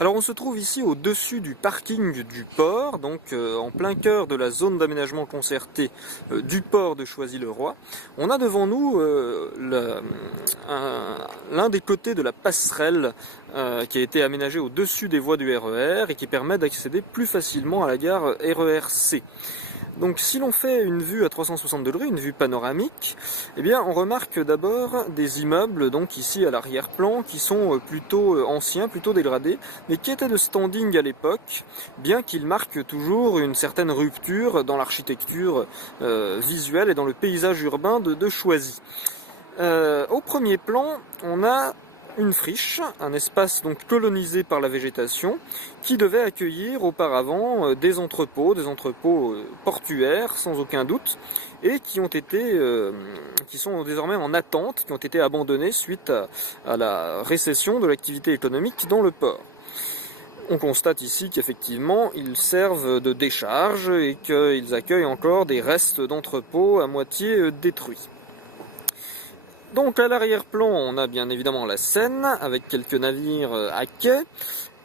Alors on se trouve ici au-dessus du parking du port, donc en plein cœur de la zone d'aménagement concerté du port de Choisy-le-Roi. On a devant nous l'un des côtés de la passerelle qui a été aménagé au-dessus des voies du RER et qui permet d'accéder plus facilement à la gare RER-C. Donc si l'on fait une vue à 360 degrés, une vue panoramique, eh bien on remarque d'abord des immeubles, donc ici à l'arrière-plan, qui sont plutôt anciens, plutôt dégradés, mais qui étaient de standing à l'époque, bien qu'ils marquent toujours une certaine rupture dans l'architecture visuelle et dans le paysage urbain de Choisy. Au premier plan, on a une friche, un espace donc colonisé par la végétation, qui devait accueillir auparavant des entrepôts portuaires sans aucun doute, et qui sont désormais en attente, qui ont été abandonnés suite à la récession de l'activité économique dans le port. On constate ici qu'effectivement ils servent de décharge et qu'ils accueillent encore des restes d'entrepôts à moitié détruits. Donc à l'arrière-plan, on a bien évidemment la Seine, avec quelques navires à quai,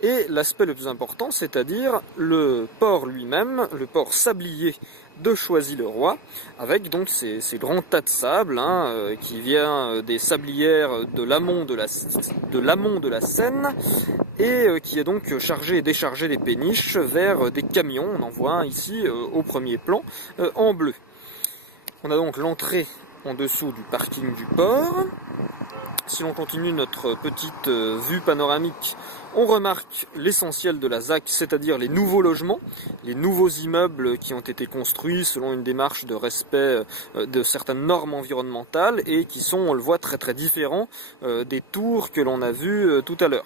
et l'aspect le plus important, c'est-à-dire le port lui-même, le port sablier de Choisy-le-Roi, avec donc ces grands tas de sable qui vient des sablières de l'amont de la Seine, et qui est donc chargé et déchargé des péniches vers des camions. On en voit un ici au premier plan en bleu. On a donc l'entrée en dessous du parking du port. Si l'on continue notre petite vue panoramique, on remarque l'essentiel de la ZAC, c'est-à-dire les nouveaux logements, les nouveaux immeubles qui ont été construits selon une démarche de respect de certaines normes environnementales et qui sont, on le voit, très très différents des tours que l'on a vues tout à l'heure.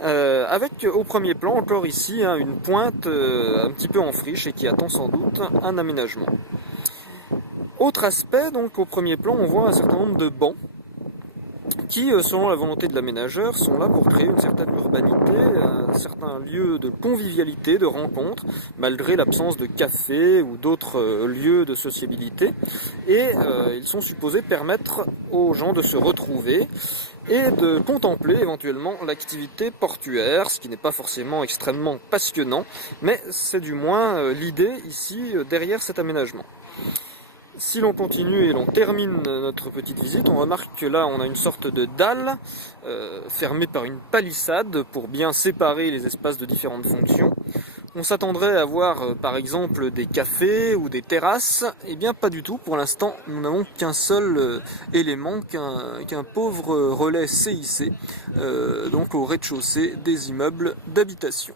Avec au premier plan encore ici une pointe un petit peu en friche et qui attend sans doute un aménagement. Autre aspect, donc au premier plan, on voit un certain nombre de bancs qui, selon la volonté de l'aménageur, sont là pour créer une certaine urbanité, un certain lieu de convivialité, de rencontre, malgré l'absence de cafés ou d'autres lieux de sociabilité. Et ils sont supposés permettre aux gens de se retrouver et de contempler éventuellement l'activité portuaire, ce qui n'est pas forcément extrêmement passionnant, mais c'est du moins l'idée ici derrière cet aménagement. Si l'on continue et l'on termine notre petite visite, on remarque que là on a une sorte de dalle fermée par une palissade pour bien séparer les espaces de différentes fonctions. On s'attendrait à voir par exemple des cafés ou des terrasses, et bien pas du tout. Pour l'instant nous n'avons qu'un seul élément, qu'un pauvre relais CIC, donc au rez-de-chaussée des immeubles d'habitation.